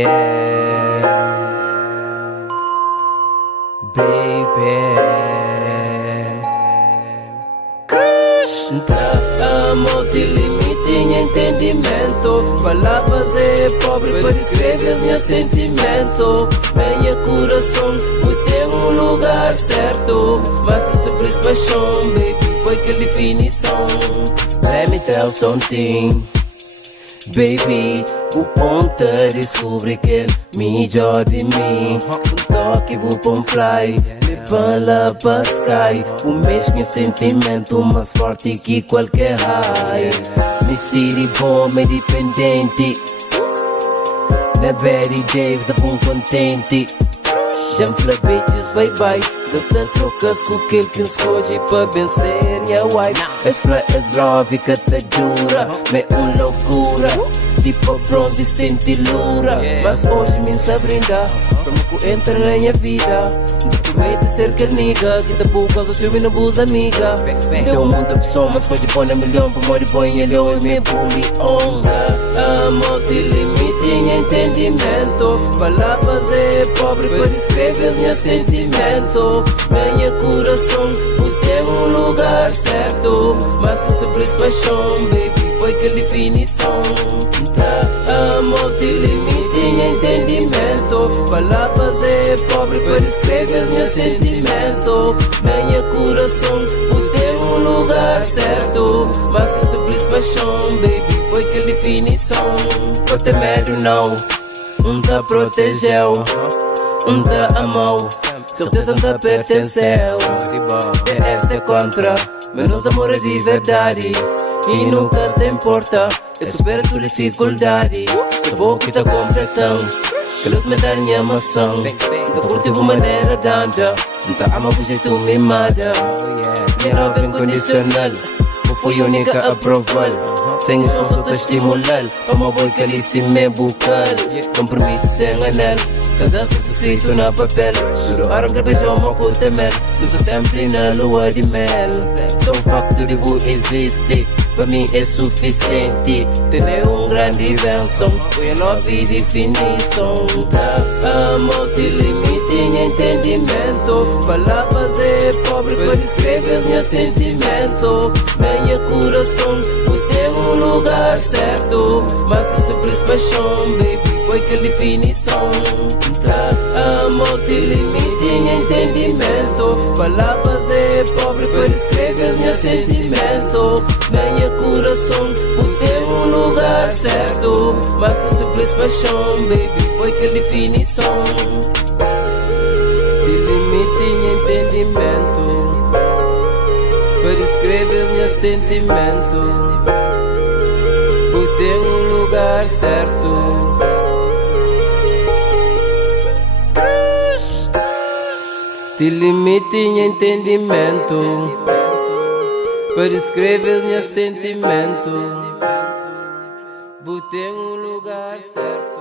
yeah, baby. Te amo, te limite em entendimento. Palavras é pobre para descrever meus sentimentos. Meu coração tem um lugar certo. Mas sobre essa paixão, baby, foi que definição. Let me tell something, baby, o ponto descobre que é melhor de mim. Um toque, o pão fly, leva-la para sky. O mesmo sentimento mais forte que qualquer high. Me city bom, me dependente. Na bad day, tá bom contente. Jamfla bitches, bye bye. Gata trocas com aquele que escolhe para vencer minha wife. Es flat as love, que tá dura, me loucura. Tipo bronze sem tilura. Mas hoje me sabe brindar. Como que entra na minha vida. Do meio de ser que nigga. Que tá por causa se eu não abusa amiga. Deu muita opção, mas pode pôr na milhão. Por morrer bom ele e me bully on. Amo, te limite em entendimento. Palavras é pobre para descrever meus sentimentos. Meu coração tem um lugar certo. Mas sobre essa paixão, baby, foi que definição. Te amo, te limite em entendimento. Palavras é pobre para descrever meus sentimentos. Meu coração tem um lugar certo. Mas sobre essa paixão, baby, foi que definição. Não tem medo não, te protegeu, te amou. Certeza te pertenceu. É essa contra, menos amor é de verdade. E nunca te importa, eu supero tua dificuldade. Sabor que tá completando, que luta me dá minha maçã. Tá por tipo maneira danda, não tá ama por jeito mimada. Minha nova incondicional, não fui única a provar. Sem esforço te estimular, uma boa calice me bucal. Compromisso sem anel, cansaço escrito na papel. Juro a roncar beijão uma conta mel. Luso sempre na lua de mel. Só o facto de bu existe, para mim é suficiente. Ter grande benção, foi a nova definição. Te amo, te limite em entendimento. Palavras é pobre para descrever meus sentimentos. Meu coração tem um lugar certo. Mas sobre essa paixão, baby, foi que definição. Te amo, te limite em entendimento. Palavras é pobre para descrever meus sentimentos. Meu coração tem um lugar certo. Mas sobre essa paixão, baby, foi que definição. Te limite em entendimento. Para descrever meus sentimentos. Tem um lugar certo. Te limite em entendimento. Para escrever meus sentimentos. Tem um lugar certo.